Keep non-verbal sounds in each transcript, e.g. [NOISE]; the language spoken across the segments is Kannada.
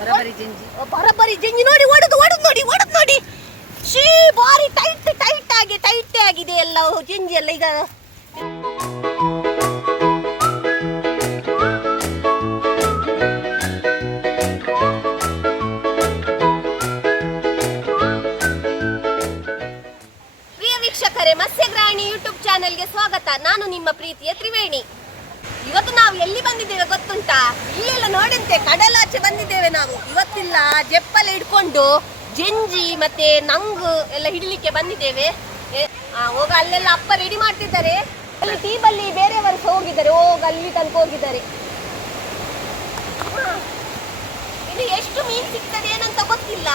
ಬರಬರಿ ಜಂಜಿ. ನೋಡಿ, ಒಡೆದು ಒಡೆದು ನೋಡಿ ಒಡೆದು ನೋಡಿ. ಶೀ ಬಾರಿ ಟೈಟ್ ಟೈಟ್ ಆಗಿ, ಟೈಟ್ ಆಗಿದೆ ಎಲ್ಲ ಜಂಜಿ ಎಲ್ಲ ಈಗ. ಪ್ರಿಯ ವೀಕ್ಷಕರೇ ಮತ್ಸ್ಯಗ್ರಾಣಿ ಯೂಟ್ಯೂಬ್ ಚಾನೆಲ್ಗೆ ಸ್ವಾಗತ. ನಾನು ನಿಮ್ಮ ಪ್ರೀತಿಯ ತ್ರಿವೇಣಿ. ಇವತ್ತು ನಾವು ಎಲ್ಲಿ ಬಂದಿದ್ದೇವೆ ಗೊತ್ತುಂಟಾ? ಇಲ್ಲೆಲ್ಲ ನೋಡಂತೆ, ಕಡಲಾಚೆ ಬಂದಿದ್ದೇವೆ ನಾವು. ಇವತ್ತಿಲ್ಲ ಜೆಪ್ಪಲ ಹಿಡ್ಕೊಂಡು ಜಂಜಿ ಮತ್ತೆ ನಂಗು ಎಲ್ಲ ಹಿಡಿಲಿಕ್ಕೆ ಬಂದಿದ್ದೇವೆ. ಹೋಗ ಅಲ್ಲೆಲ್ಲ ಅಪ್ಪ ರೆಡಿ ಮಾಡ್ತಿದ್ದಾರೆ. ಅಲ್ಲಿ ಟೀಬಲ್ಲಿ ಬೇರೆಯವರು ಹೋಗಿದ್ದಾರೆ. ಹೋಗ ಅಲ್ಲಿ ತನಕ ಹೋಗಿದ್ದಾರೆ. ಇಲ್ಲಿ ಎಷ್ಟು ಮೀನ್ ಸಿಗ್ತದೆ ಏನಂತ ಗೊತ್ತಿಲ್ಲ.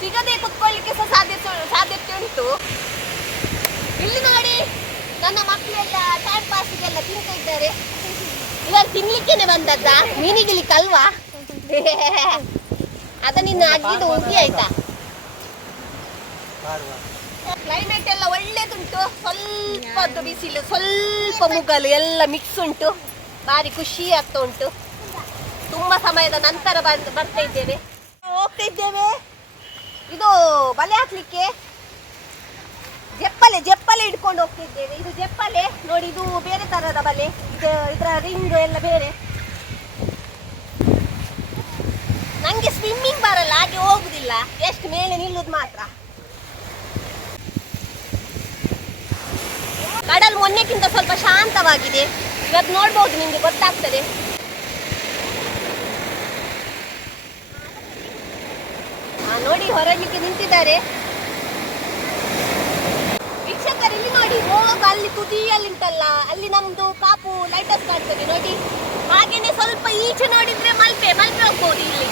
ಸಿಗದೆ ಕುತ್ಕೊಳ್ಳಿಕ್ಕೆ ಸಹ ಸಾಧ್ಯತೆ ಸಾಧ್ಯತೆ ಉಂಟು. ಇಲ್ಲಿ ನೋಡಿ, ನನ್ನ ಮಕ್ಕಳೆಲ್ಲ ಟೈಮ್ ಪಾಸ್ಗೆಲ್ಲ ತಿಂತ ಇದ್ದಾರೆ. ಇವರು ತಿನ್ಲಿಕ್ಕೇನೆ ಬಂದದ್ದ? ಮೀನಿಗಿಲಿಕ್ಕೆ ಅಲ್ವಾ? ಅದ ನಿನ್ನ ಅಜ್ಜಿದು ಉಗಿ ಆಯ್ತಾ? ಕ್ಲೈಮೇಟ್ ಎಲ್ಲ ಒಳ್ಳೇದುಂಟು. ಸ್ವಲ್ಪದ್ದು ಬಿಸಿಲು, ಸ್ವಲ್ಪ ಮುಗಲು, ಎಲ್ಲ ಮಿಕ್ಸ್ ಉಂಟು. ಭಾರಿ ಖುಷಿ ಆಗ್ತಾ ಉಂಟು ತುಂಬಾ ಸಮಯದ ನಂತರ ಬರ್ತಾ ಇದ್ದೇವೆ. ಹೋಗ್ತಾ ಇದ್ದೇವೆ. ಇದು ಬಲೆ ಹಾಕ್ಲಿಕ್ಕೆ? ಜೆಪ್ಪಲೆ ಜೆಪ್ಪಲೆ ಇಟ್ಕೊಂಡು ಹೋಗ್ತಿದ್ದೇವೆ. ಇದು ಜೆಪ್ಪಲೆ, ನೋಡಿ, ಇದು ಬೇರೆ ತರದ ಬಲೆ. ಇದು ಇದರ ರಿಂಗ್ ಎಲ್ಲ ಬೇರೆ. ನಂಗೆ ಸ್ವಿಮ್ಮಿಂಗ್ ಬರಲ್ಲ, ಹಾಗೆ ಹೋಗುದಿಲ್ಲ. ಎಷ್ಟು ಮೇಲೆ ನಿಲ್ಲುದು ಮಾತ್ರ. ಕಡಲ್ ಮೊನ್ನೆಕ್ಕಿಂತ ಸ್ವಲ್ಪ ಶಾಂತವಾಗಿದೆ. ಇವತ್ತು ನೋಡ್ಬೋದು, ನಿಮ್ಗೆ ಗೊತ್ತಾಗ್ತದೆ. ನೋಡಿ ಹೊರಡ್ಲಿಕ್ಕೆ ನಿಂತಿದ್ದಾರೆ. ವೀಕ್ಷಕರು ಇಲ್ಲಿ ನೋಡಿ ಹೋಗ ಅಲ್ಲಿ ತುದಿಯಲ್ಲಿ ಉಂಟಲ್ಲ ಅಲ್ಲಿ ನಮ್ದು ಕಾಪು ಲೈಟ್ ಹೌಸ್ ಕಾಣ್ತದೆ, ನೋಡಿ. ಹಾಗೇನೆ ಸ್ವಲ್ಪ ಈಚೆ ನೋಡಿದ್ರೆ ಮಲ್ಪೆ ಮಲ್ಪೆ ಹೋಗ್ಬೋದು ಇಲ್ಲಿ.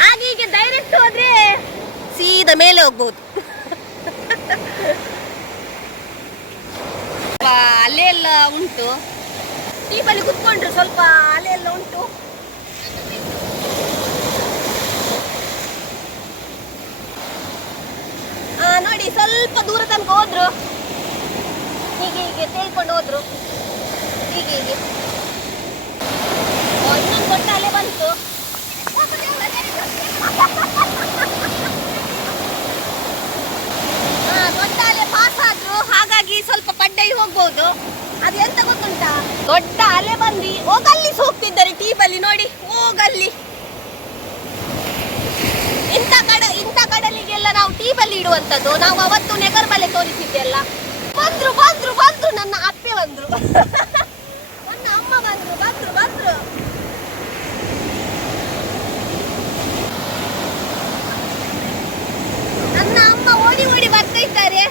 ಹಾಗೆ ಹೀಗೆ ಡೈರೆಕ್ಟ್ ಹೋದ್ರೆ ಸೀದಾ ಮೇಲೆ ಹೋಗ್ಬೋದು. ಅಲೆ ಎಲ್ಲ ಉಂಟು. ಟೀಪಲ್ಲಿ ಕುತ್ಕೊಂಡ್ರು ಸ್ವಲ್ಪ ಅಲೆ ಎಲ್ಲ ಉಂಟು. ನೋಡಿ, ಸ್ವಲ್ಪ ದೂರ ತನಕ ಹೋದ್ರು. ಹೀಗೆ ಹೀಗೆ ತೇಳ್ಕೊಂಡು ಹೋದ್ರು. ಹೀಗೆ ಹೀಗೆ. ಇನ್ನೊಂದು ದೊಡ್ಡ ಅಲೆ ಬಂತು. ದೊಡ್ಡ ಅಲೆ ಪಾಸ್ ಆದ್ರು. ಹಾಗಾಗಿ ಸ್ವಲ್ಪ ಪಡ್ಡೈ ಹೋಗ್ಬೋದು. ಅದು ಎಂತ ಗೊತ್ತುಂಟಾ? ದೊಡ್ಡ ಅಲೆ ಬಂದು ಹೋಗಲ್ಲಿ ಹೋಗ್ತಿದ್ದಾರೆ ಟೀಪಲ್ಲಿ ನೋಡಿ, ಹೋಗಲ್ಲಿ. ನಾವು ಇಡುವಂತದ್ದು ನಾವು ಅವತ್ತು ನೆಗರ್ ಬಲೆ ತೋರಿಸಿದ್ದೆಲ್ಲ ಬಂದ್ರು ಬಂದ್ರು ಬಂದ್ರು, ನನ್ನ ಅಪ್ಪೆ ಬಂದ್ರು. ನನ್ನ ಅಮ್ಮ ಬಂದ್ರು ಬಂದ್ರು ಬಂದ್ರು. ನನ್ನ ಅಮ್ಮ ಓಡಿ ಓಡಿ ಬರ್ತಾ ಇದ್ದಾರೆ.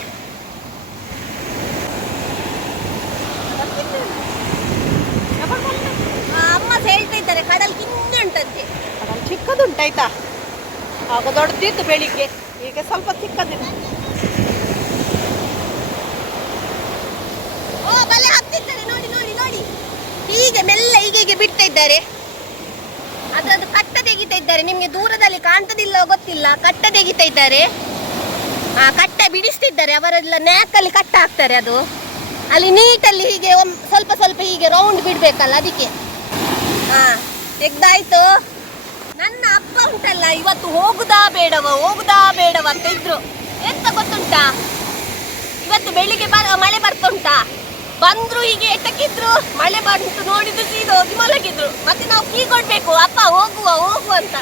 ಅಮ್ಮ ಹೇಳ್ತಾ ಇದ್ದಾರೆ, ಕಡಲ್ ಕಿಂಗ ಉಂಟಂತೆ ಕಡಲ್ ಚಿಕ್ಕದುಂಟಾಯ್ತಾ? ಆಗ ದೊಡ್ಡದಿತ್ತು ಬೆಳಿಗ್ಗೆ. ಈಗ ಸ್ವಲ್ಪ ಚಿಕ್ಕದಿದೆ. ಓ, ಬಲೆ ಹಾಕ್ತಿದ್ದಾರೆ ನೋಡಿ ನೋಡಿ ನೋಡಿ. ಹೀಗೆ ಮೆಲ್ಲ ಹೀಗೆ ಬಿಡ್ತಾ ಇದ್ದಾರೆ. ಅದರದ್ದು ಕಟ್ಟ ತೆಗಿತಾ ಇದ್ದಾರೆ. ನಿಮಗೆ ದೂರದಲ್ಲಿ ಕಾಣ್ತದಿಲ್ಲ ಗೊತ್ತಿಲ್ಲ. ಕಟ್ಟ ತೆಗಿತಾ ಇದ್ದಾರೆ. ಆ ಕಟ್ಟ ಬಿಡಿಸ್ತಿದ್ದಾರೆ. ಅವರೆಲ್ಲ ನ್ಯಾಕಲ್ಲಿ ಕಟ್ಟ ಹಾಕ್ತಾರೆ ಅದು. ಅಲ್ಲಿ ನೀಟಲ್ಲಿ ಹೀಗೆ ಸ್ವಲ್ಪ ಸ್ವಲ್ಪ ಹೀಗೆ ರೌಂಡ್ ಬಿಡ್ಬೇಕಲ್ಲ ಅದಕ್ಕೆ. ಹಾ ತೆಗ್ದಾಯ್ತು. ಉಂಟಲ್ಲ, ಇವತ್ತು ಹೋಗುದಾ ಬೇಡವ ಹೋಗುದಾ ಬೇಡವ ಅಂತ ಇದ್ರು. ಎಂತ ಗೊತ್ತುಂಟಾ? ಇವತ್ತು ಬೆಳಿಗ್ಗೆ ಬರ ಮಳೆ ಬರ್ತುಂಟಾ ಬಂದ್ರು ಹೀಗೆ ಎಟ್ಟಕ್ಕಿದ್ರು ಮಳೆ ಬಂತು ನೋಡಿದ್ರು ಸೀದಾ ಹೋಗಿ ಮಲಗಿದ್ರು. ಮತ್ತೆ ನಾವು ಕೀ ಕೊಡ್ಬೇಕು, ಅಪ್ಪ ಹೋಗುವ ಹೋಗುವ ಅಂತ.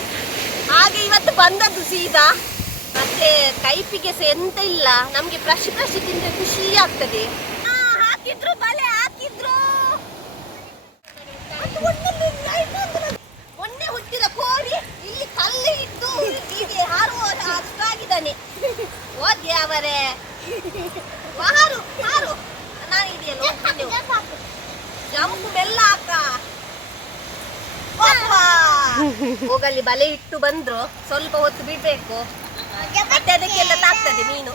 ಹಾಗೆ ಇವತ್ತು ಬಂದದ್ದು ಸೀದಾ. ಮತ್ತೆ ಕೈಪಿಗೆ ಸಹ ಎಂತ ಇಲ್ಲ, ನಮ್ಗೆ ಫ್ರೆಶ್ ಫ್ರೆಶ್ ತಿಂದ್ರೆ ಖುಷಿ ಆಗ್ತದೆ. ಹಾಕಿದ್ರು, ಬಲೆ ಹಾಕಿದ್ರು ಅದು ಒಂದೊಂದು light ಅಂತ ಬಂತು. ಮೊನ್ನೆ ಹುಟ್ಟಿದ ಕೋರಿ ಇಲ್ಲಿ ಕಲ್ಲು ಇದ್ದು ಹೀಗೆ ಹಾರುವ ಅಷ್ಟಾಗಿದ್ದಾನೆ ಓದ್ಯ ಅವರೇ? ಹಾರು ಯಾರು ನಾನು ಇದೆಯಲ್ಲ ಜಂಪ್ ಬೆಲ್ಲ ಹಾಕ. ಹೋಗಲ್ಲಿ ಬಲೆ ಇಟ್ಟು ಬಂದ್ರು. ಸ್ವಲ್ಪ ಹೊತ್ತು ಬಿಡ್ಬೇಕು. ಮತ್ತೆ ಅದಕ್ಕೆಲ್ಲ ತಾಕ್ತದೆ ಮೀನು.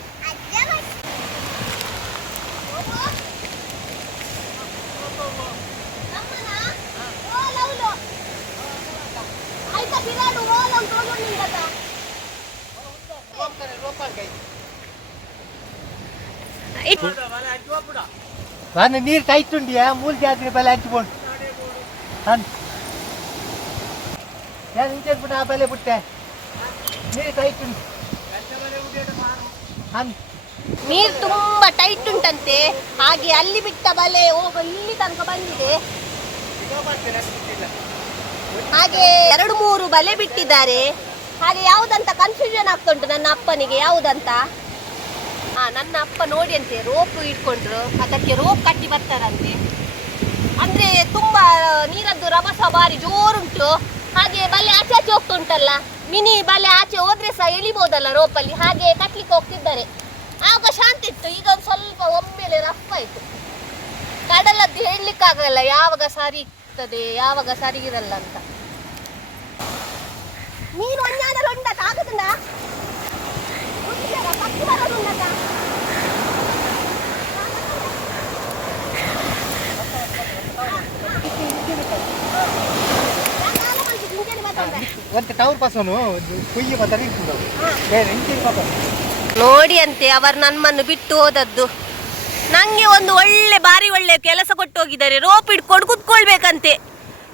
ಬಿರಾಡು ತಗೊಂಡಿದ್ದಲ್ಲ. ಇಟ್- ನಾನು ನೀರು ಟೈಟ್ ಉಂಡಿಯಾ? ಮೂಲ ಜಾತ್ರೆ ಬಲೆ ಹಂಚ್ಕೊಂಡು ನಾನು ಆ ಬಲೆ ಬಿಟ್ಟೆ. ನೀರು ಟೈಟ್ ಉಂಟು. ಹಾಂ ನೀರು ತುಂಬಾ ಟೈಟ್ ಉಂಟಂತೆ. ಹಾಗೆ ಅಲ್ಲಿ ಬಿಟ್ಟ ಬಲೆ ಹೋಗ ಇಲ್ಲಿ ತನಕ ಬಂದಿದೆ. ಹಾಗೆ ಎರಡು ಮೂರು ಬಲೆ ಬಿಟ್ಟಿದ್ದಾರೆ. ಹಾಗೆ ಯಾವುದಂತ ಕನ್ಫ್ಯೂಷನ್ ಆಗ್ತುಂಟು ನನ್ನ ಅಪ್ಪನಿಗೆ, ಯಾವುದಂತ? ಹಾ ನನ್ನ ಅಪ್ಪ ನೋಡಿ ಅಂತೆ, ರೋಪ್ ಇಟ್ಕೊಂಡ್ರು, ಅದಕ್ಕೆ ರೋಪ್ ಕಟ್ಟಿ ಬರ್ತಾರಂತೆ. ಅಂದ್ರೆ ತುಂಬಾ ನೀರದ್ದು ರಭಸ ಬಾರಿ ಜೋರುಂಟು. ಹಾಗೆ ಬಲೆ ಆಚೆ ಆಚೆ ಹೋಗ್ತುಂಟಲ್ಲ, ಮಿನಿ ಬಲೆ ಆಚೆ ಹೋದ್ರೆ ಸಹ ಎಳಿಬೋದಲ್ಲ ರೋಪಲ್ಲಿ, ಹಾಗೆ ಕಟ್ಲಿಕ್ಕೆ ಹೋಗ್ತಿದ್ದಾರೆ. ಆಗ ಶಾಂತಿ ಇತ್ತು, ಈಗ ಒಂದು ಸ್ವಲ್ಪ ಒಮ್ಮೆಲೆ ರಫ್ ಆಯ್ತು. ಕಡಲದ್ದು ಹೇಳಲಿಕ್ಕಾಗಲ್ಲ, ಯಾವಾಗ ಸರಿ ಇರ್ತದೆ, ಯಾವಾಗ ಸರಿ ಇರಲ್ಲ ಅಂತ. ಒಂದು ಟವರ್ ಕುಯ್ಯಿ ಮಾತಾಡಿ ಇಟ್ಕೊಂಡು ಬೇರೆ ಇಂಚಿನ ಪಾಪ ನೋಡಿ ಅಂತೆ ಅವರು ನನ್ನನ್ನು ಬಿಟ್ಟು ಹೋದದ್ದು. ನಂಗೆ ಒಂದು ಒಳ್ಳೆ ಬಾರಿ ಒಳ್ಳೆ ಕೆಲಸ ಕೊಟ್ಟು ಹೋಗಿದ್ದಾರೆ. ರೋಪ್ ಇಟ್ಕೊಂಡು ಕುತ್ಕೊಳ್ಬೇಕಂತೆ.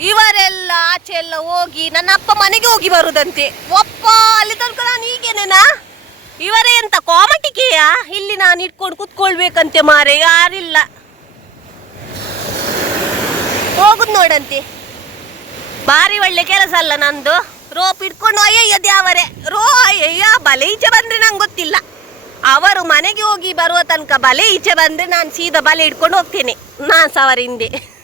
ಇವರೆಲ್ಲ ಆಚೆ ಎಲ್ಲ ಹೋಗಿ ನನ್ನ ಅಪ್ಪ ಮನೆಗೆ ಹೋಗಿ ಬರುದಂತೆ. ಒಪ್ಪ, ಅಲ್ಲಿ ತನಕ ನಾನು ಹೀಗೇನೇನಾ ಇವರೇ ಎಂತ ಕಾಮಟಿಕೆಯಾ ಇಲ್ಲಿ ನಾನು ಇಟ್ಕೊಂಡು ಕುತ್ಕೊಳ್ಬೇಕಂತೆ ಮಾರೆ, ಯಾರಿಲ್ಲ. ಹೋಗುದು ನೋಡಂತೆ. ಭಾರಿ ಒಳ್ಳೆ ಕೆಲಸ ಅಲ್ಲ ನಂದು. ರೋಪ್ ಇಟ್ಕೊಂಡು, ಅಯ್ಯಯ್ಯ ದೇವರೇ, ರೋ, ಅಯ್ಯಯ್ಯ, ಬಲೆ ಈಚೆ ಬಂದ್ರೆ ನಂಗೆ ಗೊತ್ತಿಲ್ಲ. ಅವರು ಮನೆಗೆ ಹೋಗಿ ಬರುವ ತನಕ ಬಲೆ ಈಚೆ ಬಂದ್ರೆ ನಾನು ಸೀದಾ ಬಲೆ ಇಟ್ಕೊಂಡು ಹೋಗ್ತೇನೆ. ನಾನು ಸಹ ಅವರ ಹಿಂದೆ.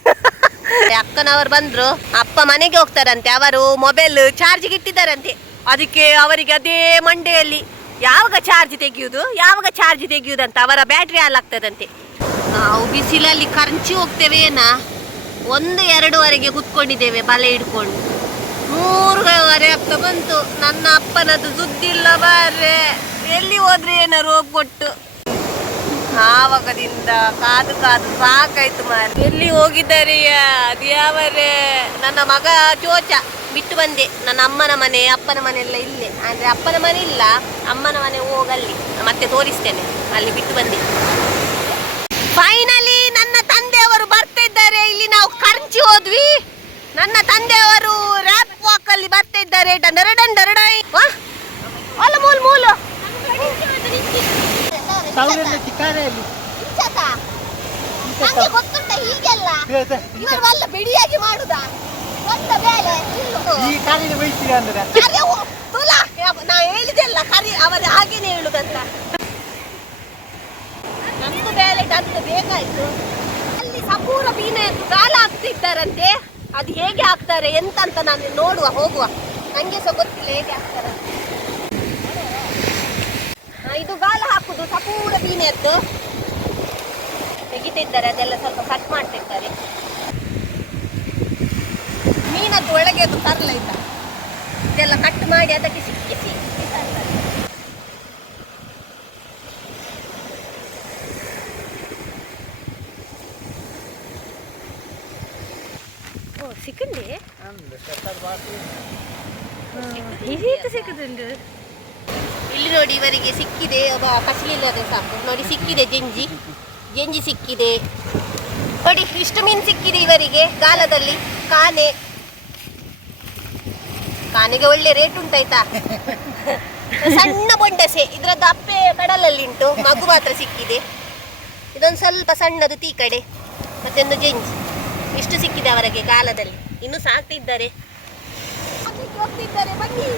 ಅಕ್ಕನವರು ಬಂದ್ರು. ಅಪ್ಪ ಮನೆಗೆ ಹೋಗ್ತಾರಂತೆ, ಅವರು ಮೊಬೈಲ್ ಚಾರ್ಜ್ಗೆ ಇಟ್ಟಿದ್ದಾರಂತೆ. ಅದಕ್ಕೆ ಅವರಿಗೆ ಅದೇ ಮಂಡೆಯಲ್ಲಿ, ಯಾವಾಗ ಚಾರ್ಜ್ ತೆಗೆಯುವುದು ಯಾವಾಗ ಚಾರ್ಜ್ ತೆಗೆಯುವುದಂತ ಅವರ ಬ್ಯಾಟ್ರಿ ಹಾಲಾಗ್ತದಂತೆ ನಾವು ಬಿಸಿಲಲ್ಲಿ ಕರ್ಚಿ ಹೋಗ್ತೇವೆ ಏನಾ? ಒಂದು ಎರಡೂವರೆಗೆ ಕುತ್ಕೊಂಡಿದ್ದೇವೆ, ಬಲೆ ಹಿಡ್ಕೊಂಡು. ಮೂರುವರೆ ಆಗ್ತಾ ಬಂತು, ನನ್ನ ಅಪ್ಪನದ್ದು ಸುದ್ದಿಲ್ಲ ಬಾರ್ರೆ ಎಲ್ಲಿ ಹೋದ್ರೆ ಏನಾರು ಹೋಗ್ಬಿಟ್ಟು? ಆವಾಗದಿಂದ ಕಾದು ಕಾದು ಸಾಕಾಯ್ತು ಮಾರಿ. ಎಲ್ಲಿ ಹೋಗಿದ್ದಾರೆಯ? ಅದ್ಯಾವರೇ ನನ್ನ ಮಗ ಚೋಚ ಬಿಟ್ಟು ಬಂದೆ. ನನ್ನ ಅಮ್ಮನ ಮನೆ, ಅಪ್ಪನ ಮನೆ ಎಲ್ಲ ಇಲ್ಲೇ. ಅಂದ್ರೆ ಅಪ್ಪನ ಮನೆ ಇಲ್ಲ, ಅಮ್ಮನ ಮನೆ ಹೋಗಲ್ಲಿ. ಮತ್ತೆ ತೋರಿಸ್ತೇನೆ. ಅಲ್ಲಿ ಬಿಟ್ಟು ಬಂದೆ. ಫೈನಲಿ ನನ್ನ ತಂದೆಯವರು ಬರ್ತಾ ಇದ್ದಾರೆ ಇಲ್ಲಿ ನಾವು ಕರ್ಚಿ ಹೋದ್ವಿ. ನನ್ನ ತಂದೆಯವರು ರ್ಯಾಪ್ ವಾಕ್ ಅಲ್ಲಿ ಬರ್ತಾ ಇದ್ದಾರೆ ಡಂಡರ ಡಂಡರಡೈ ವಾ. ಅಲ್ಲ, ಮೂಲ ಮೂಲ. ಟವರೆಲ್ಲ ಚಿಕ್ಕಾರೆ ಅಲ್ಲಿ? ನಂಗೆ ಗೊತ್ತುಂಟ ಹೀಗೆಲ್ಲ ಇವರು ವಲ್ಲ ಬಿಡಿಯಾಗಿ ಮಾಡುದಾ? ಒಂದ ಬೇಲೆ ಈ ಕಾಲಿನ ಬೈತೀರಿ ಅಂದ್ರೆ? ಅರೆ ತುಲ. ನಾ ಹೇಳಿದೆಲ್ಲ ಕರಿ ಅವರು ಹಾಗೇನೆ ಹೇಳುದಂತ. ನಮ್ದು ಬೇಲೆ ಅಂತ ಬೇಕಾಯ್ತು. ಅಲ್ಲಿ ಸಪೂರ ಬೀನೆ ಗಾಲ ಹಾಕ್ತಿದ್ದಾರಂತೆ. ಅದು ಹೇಗೆ ಹಾಕ್ತಾರೆ ಎಂತ ಅಂತ ನಾನು ನೋಡುವ ಹೋಗುವ. ನಂಗೆ ಸಹ ಗೊತ್ತಿಲ್ಲ ಹೇಗೆ ಹಾಕ್ತಾರೆ ಇದು ಗಾಲ ಹಾಕುದು ಸಪೂರ ಬೀನೆದ್ದು ತೆಗಿತಿದ್ದಾರೆ ಅದೆಲ್ಲ ಸ್ವಲ್ಪ ಕಟ್ ಮಾಡ್ತಿರ್ತಾರೆ. ಮೀನದ್ದು ಒಳಗೆ ಅದು ತರಲ ಇಲ್ಲ ಇದೆಲ್ಲ ಕಟ್ ಮಾಡಿ ಅದಕ್ಕೆ ಸಿಕ್ಕಿಸಿ ಸಿಕ್ಕಂಡಿ? ಇದು ಸಿಕ್ಕದುಂಡು ಇಲ್ಲಿ ನೋಡಿ ಇವರಿಗೆ ಸಿಕ್ಕಿದೆ, ಒಬ್ಬ ಕಸಲಿಲ್ಲದೆ ಸಾಕು. ನೋಡಿ ಸಿಕ್ಕಿದೆ ಜಂಜಿ. ಜಂಜಿ ಸಿಕ್ಕಿದೆ. ನೋಡಿ ಇಷ್ಟು ಮೀನು ಸಿಕ್ಕಿದೆ ಇವರಿಗೆ ಗಾಲದಲ್ಲಿ. ಕಾನೆ. ಕಾನೆಗೆ ಒಳ್ಳೆ ರೇಟ್ ಉಂಟಾಯ್ತಾ? ಸಣ್ಣ ಬೊಂಡಸೆ. ಇದ್ರದ್ದು ಅಪ್ಪೆ ಕಡಲಲ್ಲಿ ಉಂಟು ಮಗು ಮಾತ್ರ ಸಿಕ್ಕಿದೆ. ಇದೊಂದು ಸ್ವಲ್ಪ ಸಣ್ಣದು ತೀ ಕಡೆ ಮತ್ತೊಂದು ಜೆಂಜಿ. ಇಷ್ಟು ಸಿಕ್ಕಿದೆ ಅವರಿಗೆ ಕಾಲದಲ್ಲಿ ಇನ್ನು ಸಾಕ್ತಿದ್ದಾರೆ. ಹೋಗ್ತಿದ್ದಾರೆ, ಬನ್ನಿ.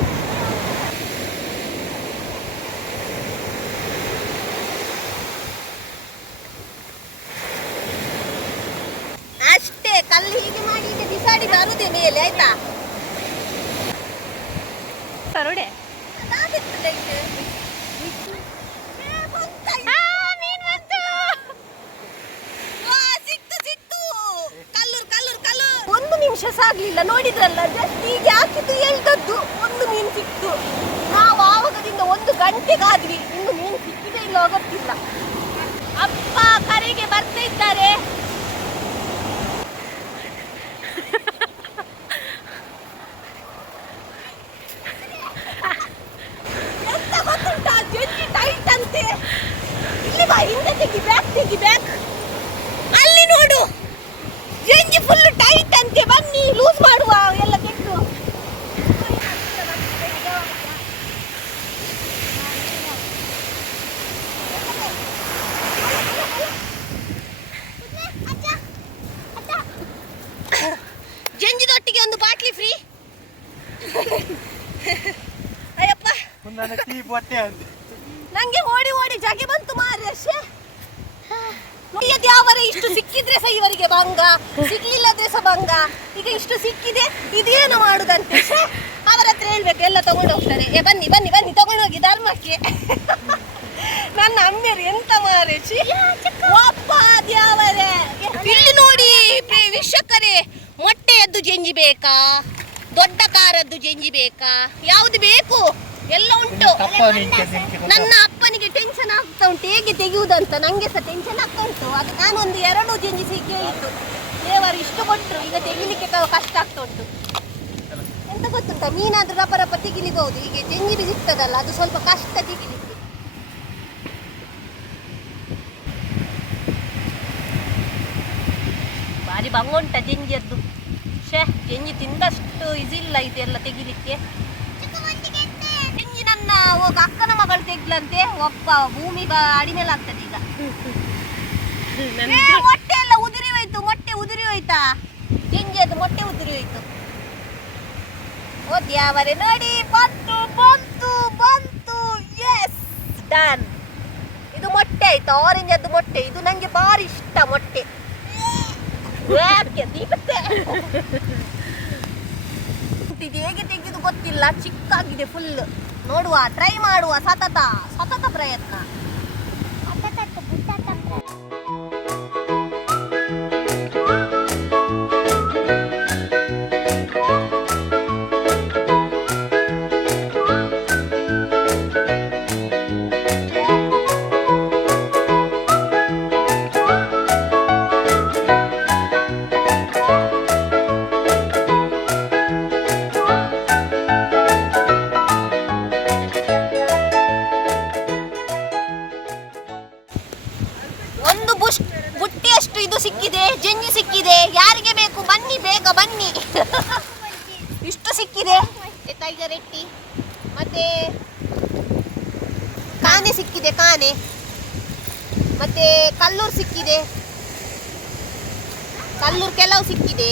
ಅಷ್ಟೇ ಕಲ್ಲು ಹೀಗೆ ಮಾಡಿ ಹೀಗೆ ಬಿಸಾಡಿ ತರುದೆ ಮೇಲೆ ಆಯ್ತಾ? ಸರೋಡೆ ಒಂದು ನಿಮಿಷ ಸಾಗ್ಲಿಲ್ಲ ನೋಡಿದ್ರಲ್ಲ ಜಸ್ಟ್ ಹೀಗೆ ಹಾಕಿದ್ದು ಎಳ್ದದ್ದು ಒಂದು ಮೀನು ಸಿಕ್ತು. ನಾವು ಆವಾಗದಿಂದ ಒಂದು ಗಂಟೆಗಾದ್ವಿ ಇನ್ನು ಮೀನು ಸಿಕ್ಕಿದೆ ಇಲ್ಲ ಗೊತ್ತಿಲ್ಲ ಅಪ್ಪ ಕರೆಗೆ ಬರ್ತಾ ಇದ್ದಾರೆ. ಹಿಂದೆ ತೆಗಿ ಬ್ಯಾಕ್ ತೆಗಿ ಬ್ಯಾಕ್ ಅಲ್ಲಿ ನೋಡು. ರೆಂಜ್ ಫುಲ್ ಟೈಟ್ ಅಂತೆ. ಬನ್ನಿ ಲೂಸ್ ಮಾಡುವ ಎಲ್ಲ ಕೆಟ್ಟು. ಜಂಜಿದೊಟ್ಟಿಗೆ ಒಂದು ಬಾಟ್ಲಿ ಫ್ರೀ ಅಯ್ಯಪ್ಪ. ಟೀ ಬಟ್ಟೆ ಅಂತ ನಂಗೆ ಓಡಿ ಓಡಿ ಜಗೆ ಬಂತು. ನೋಡಿ ಅದು ಇಷ್ಟು ಸಿಕ್ಕಿದ್ರೆ ಸಹ ಇವರಿಗೆ ಭಂಗ, ಸಿಗ್ಲಿಲ್ಲದ್ರೆ ಸಹ ಭಂಗ. ಈಗ ಇಷ್ಟು ಸಿಕ್ಕಿದೆ, ಇದೇನು ಮಾಡುದಂತೆ. ಅವರ ಹತ್ರ ಹೇಳ್ಬೇಕು, ಎಲ್ಲ ತಗೊಂಡು ಹೋಗ್ತಾರೆ. ಏ, ಬನ್ನಿ ಬನ್ನಿ ಬನ್ನಿ ತಗೊಂಡೋಗಿ ಧರ್ಮಕ್ಕೆ. ನನ್ನ ಅಮ್ಮೇರು ಎಂತ ಮಾರೇಶಿ ಅಪ್ಪ ಒಪ್ಪ ಅದ್ಯಾವರೇ ಇಲ್ಲಿ ನೋಡಿ ವಿಷಕರೇ ಮೊಟ್ಟೆಯದ್ದು ಜಂಜಿ ಬೇಕಾ? ದೊಡ್ಡ ಕಾರದ್ದು ಜಂಜಿ ಬೇಕಾ? ಯಾವ್ದು ಬೇಕು? ಎಲ್ಲ ಉಂಟು? ನನ್ನ ಅಪ್ಪನಿಗೆ ಟೆನ್ಷನ್ ಆಗ್ತಾ ಉಂಟು. ಹೇಗೆ ತೆಗೆಯುವುದಂತ ನಂಗೆ ಸಹ ಟೆನ್ಷನ್ ಆಗ್ತಾ ಉಂಟು. ಅದು ನಾನೊಂದು ಎರಡು ಜಂಜಿಸಿ ಕೇಳಿತ್ತು ದೇವರು ಇಷ್ಟು ಕೊಟ್ಟರು ಈಗ ತೆಗಿಲಿಕ್ಕೆ ಕಷ್ಟ ಆಗ್ತಾ ಉಂಟು. ಎಂತ ಗೊತ್ತುಂಟ? ಮೀನಾದ್ರೂ ರಪ ರಪ ತೆಗಿಲಿಬಹುದು. ಈಗ ಜಂಜಿ ಸಿಗ್ತದಲ್ಲ ಅದು ಸ್ವಲ್ಪ ಕಷ್ಟ ತೆಗಿಲಿಕ್ಕೆ. ಭಾರಿ ಬಂಗುಂಟ ಜಂಜಿಯದ್ದು ಶೇ ಜಂಜಿ ತಿಂದಷ್ಟು ಇದಿಲ್ಲ ಇದೆಲ್ಲ ತೆಗಿಲಿಕ್ಕೆ. ಹೋಗ ಅಕ್ಕನ ಮಗಳು ತೆಗ್ಲಂತೆ ಒಬ್ಬ ಭೂಮಿ ಅಡಿಮೇಲೆ ಆಗ್ತದೆ ಈಗ. ಏ, ಮೊಟ್ಟೆ ಎಲ್ಲ ಉದುರಿ ಹೋಯ್ತು ಮೊಟ್ಟೆ ಉದುರಿ ಹೋಯ್ತಾ? ಜಂಜಿಯದ್ದು ಮೊಟ್ಟೆ ಉದುರಿ ಹೋಯ್ತು? ಓದ್ಯಾವರೆ ನೋಡಿ ಬಂತು ಬಂತು ಬಂತು ಎಸ್ ಡನ್ ಇದು ಮೊಟ್ಟೆ ಆಯ್ತು? ಆರೆಂಜ್ ಅದು ಮೊಟ್ಟೆ ಇದು ನಂಗೆ ಭಾರಿ ಇಷ್ಟ ಮೊಟ್ಟೆ. ಯಾಕೆ [LAUGHS] ಇದು ಹೇಗೆ ತೆಗೆದು ಗೊತ್ತಿಲ್ಲ ಚಿಕ್ಕಾಗಿದೆ ಫುಲ್ ನೋಡುವ ಟ್ರೈ ಮಾಡುವ ಸತತ ಸತತ ಪ್ರಯತ್ನ.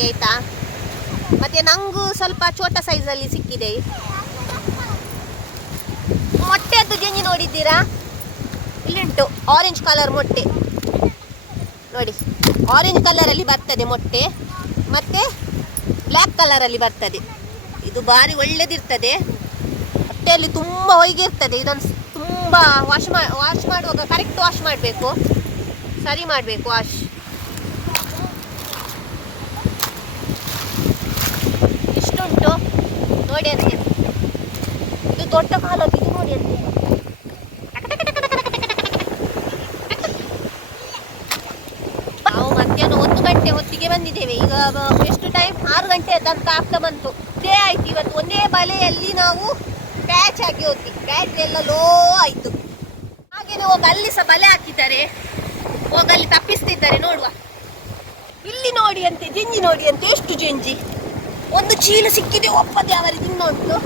ಆಯ್ತಾ? ಮತ್ತೆ ನಂಗೂ ಸ್ವಲ್ಪ ಚೋಟ ಅಲ್ಲಿ ಸಿಕ್ಕಿದೆ. ಮೊಟ್ಟೆದ್ದು ಗೆಂಜಿ ನೋಡಿದ್ದೀರಾ? ಇಲ್ಲುಂಟು ಆರೆಂಜ್ ಕಲರ್ ಮೊಟ್ಟೆ. ನೋಡಿ ಆರೆಂಜ್ ಅಲ್ಲಿ ಬರ್ತದೆ ಮೊಟ್ಟೆ, ಮತ್ತೆ ಬ್ಲ್ಯಾಕ್ ಅಲ್ಲಿ ಬರ್ತದೆ. ಇದು ಭಾರಿ ಒಳ್ಳೆದಿರ್ತದೆ. ಮೊಟ್ಟೆಯಲ್ಲಿ ತುಂಬ ಹೊಯ್ಗಿರ್ತದೆ ಇರ್ತದೆ, ಇದೊಂದು ತುಂಬ ವಾಶ್ ಮಾ ವಾಶ್ ಮಾಡುವಾಗ ಕರೆಕ್ಟ್ ವಾಶ್ ಮಾಡಬೇಕು. ಸರಿ ಮಾಡಬೇಕು ವಾಶ್ ನೋಡಿ ಅಂತೆ ಇದು ದೊಡ್ಡ ಕಾಲ ಇದು ನೋಡಿ ಅಂತೆ ನಾವು ಮಧ್ಯಾಹ್ನ ಒಂದು ಗಂಟೆ ಹೊತ್ತಿಗೆ ಬಂದಿದ್ದೇವೆ. ಈಗ ಎಷ್ಟು ಟೈಮ್ ಆರು ಗಂಟೆ ತನಕ ಆಗ್ತಾ ಬಂತು. ಇದೇ ಆಯ್ತು ಇವತ್ತು. ಒಂದೇ ಬಲೆಯಲ್ಲಿ ನಾವು ಪ್ಯಾಚ್ ಆಗಿ ಹೋದ್ವಿ. ಬ್ಯಾಟ್ರಿ ಎಲ್ಲ ಲೋ ಆಯ್ತು. ಹಾಗೇನೆ ಒಬ್ಬ ಅಲ್ಲಿ ಸಹ ಬಲೆ ಹಾಕಿದ್ದಾರೆ. ಒಬ್ಬ ಅಲ್ಲಿ ತಪ್ಪಿಸ್ತಿದ್ದಾರೆ. ನೋಡುವ. ಇಲ್ಲಿ ನೋಡಿ ಅಂತೆ, ಜಿಂಜಿ ನೋಡಿ ಅಂತೆ. ಎಷ್ಟು ಜಿಂಜಿ. ಒಂದು ಚೀಲ ಸಿಕ್ಕಿದೆ. ಒಪ್ಪದೆ ಅವರಿಗೆ. ಕಿಲೋ ಉಂಟು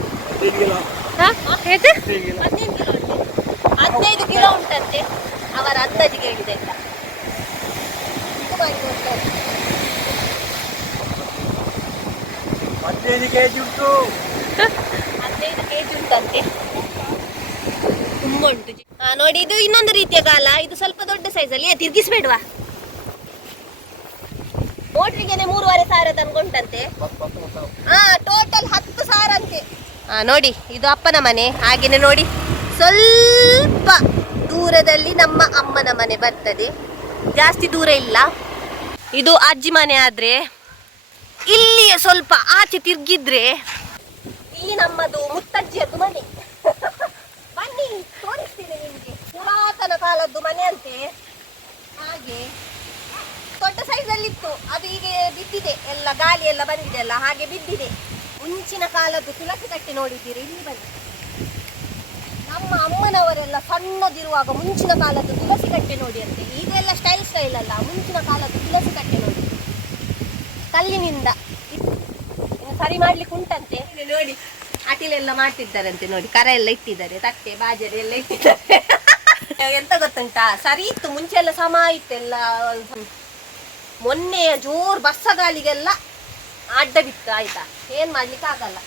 ಹದಿನೈದು ಕಿಲೋ ಉಂಟಂತೆ. ಅವರ ಅಂದಾಜಿಗೆ ಹೇಳಿದೆ. ಹದಿನೈದು ಕೆಜಿ ಉಂಟು. ಹದಿನೈದು ಕೆಜಿ ಉಂಟಂತೆ. ತುಂಬಾ ಉಂಟು. ನೋಡಿ ಇದು ಇನ್ನೊಂದು ರೀತಿಯ ಕಾಲ. ಇದು ಸ್ವಲ್ಪ ದೊಡ್ಡ ಸೈಜ್ ಅಲ್ಲಿ. ತಿರ್ಗಿಸ್ಬೇಡ್ವಾ? ಮೋಟ್ರಿಗೆನೆ ಮೂರುವರೆ ಸಾವಿರ ತಂದ್ಕೊಂಡಂತೆ ಹಾ ಟೋಟಲ್ ಹತ್ತು ಅಂತೆ ನೋಡಿ, ಇದು ಅಪ್ಪನ ಮನೆ. ಹಾಗೇನೆ ನೋಡಿ, ಸ್ವಲ್ಪ ದೂರದಲ್ಲಿ ನಮ್ಮ ಅಮ್ಮನ ಮನೆ ಬರ್ತದೆ. ಜಾಸ್ತಿ ದೂರ ಇಲ್ಲ. ಇದು ಅಜ್ಜಿ ಮನೆ ಆದ್ರೆ, ಇಲ್ಲಿಯೇ ಸ್ವಲ್ಪ ಆಚೆ ತಿರ್ಗಿದ್ರೆ, ಇಲ್ಲಿ ನಮ್ಮದು ಮುತ್ತಜ್ಜಿಯದ್ದು ಮನೆ. [LAUGHS] ಬನ್ನಿ, ತೋರಿಸ್ತೀನಿ ನಿಮ್ಗೆ. ಪುರಾತನ ಕಾಲದ್ದು ಮನೆ ಅಂತೆ. ಹಾಗೆ, ದೊಡ್ಡ ಸೈಜಲ್ಲಿ ಇತ್ತು ಅದು ಹೀಗೆ ಬಿದ್ದಿದೆ. ಎಲ್ಲ ಗಾಳಿ ಎಲ್ಲ ಬಂದಿದೆ ಅಲ್ಲ, ಹಾಗೆ ಬಿದ್ದಿದೆ. ಮುಂಚಿನ ಕಾಲದ್ದು ತುಳಸಿ ಕಟ್ಟೆ ನೋಡಿದ್ದೀರಿ? ಇಲ್ಲಿ ಬನ್ನಿ. ನಮ್ಮ ಅಮ್ಮನವರೆಲ್ಲ ಸಣ್ಣದಿರುವಾಗ ಮುಂಚಿನ ಕಾಲದ್ದು ತುಳಸಿ ಕಟ್ಟೆ ನೋಡಿ ಅಂತೆ ಈಗೆಲ್ಲ ಸ್ಟೈಲ್ ಸ್ಟೈಲ್ ಅಲ್ಲ. ಮುಂಚಿನ ಕಾಲದ್ದು ತುಳಸಿ ಕಟ್ಟೆ ನೋಡಿ. ಕಲ್ಲಿನಿಂದ ಸರಿ ಮಾಡ್ಲಿಕ್ಕೆ ಉಂಟಂತೆ. ನೋಡಿ ಅಟಿಲೆಲ್ಲ ಮಾಡ್ತಿದ್ದಾರಂತೆ ನೋಡಿ. ಕರ ಎಲ್ಲ ಇಟ್ಟಿದ್ದಾರೆ, ತಟ್ಟೆ, ಬಾಜರಿ ಎಲ್ಲ ಇಟ್ಟಿದ್ದಾರೆ. [LAUGHS] ಎಂತ ಗೊತ್ತುಂಟಾ? ಸರಿ ಇತ್ತು, ಮುಂಚೆ ಎಲ್ಲ ಸಮ ಇತ್ತೆಲ್ಲ. ಮೊನ್ನೆಯ ಜೋರ್ ಬಸ್ಸಗಾಲಿಗೆಲ್ಲ ಅಡ್ಡ ಬಿತ್ತು ಆಯ್ತಾ ಏನ್ ಮಾಡ್ಲಿಕ್ಕೆ ಆಗಲ್ಲ.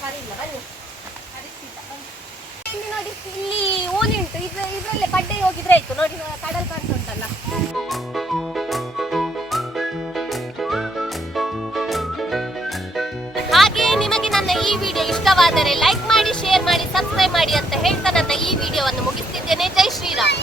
ಸರಿ ಇಲ್ಲ, ಬನ್ನಿ. ಇಲ್ಲಿ ನೋಡಿ, ಇಲ್ಲಿ ಓಲಿ ಉಂಟು. ಇದ್ರ, ಇದರಲ್ಲೇ ಕಡ್ಡೆ ಹೋಗಿದ್ರೆ ಆಯ್ತು. ನೋಡಿ ಕಡಲ್ ಕಾಣ್ತುಂಟಲ್ಲ ಹಾಗೆ ನಿಮಗೆ ನನ್ನ ಈ ವಿಡಿಯೋ ಇಷ್ಟವಾದರೆ ಲೈಕ್ ಮಾಡಿ, ಶೇರ್ ಮಾಡಿ, ಸಬ್ಸ್ಕ್ರೈಬ್ ಮಾಡಿ ಅಂತ ಹೇಳ್ತಾ ನನ್ನ ಈ ವಿಡಿಯೋವನ್ನು ಮುಗಿಸ್ತಿದ್ದೇನೆ. ಜೈ ಶ್ರೀರಾಮ್.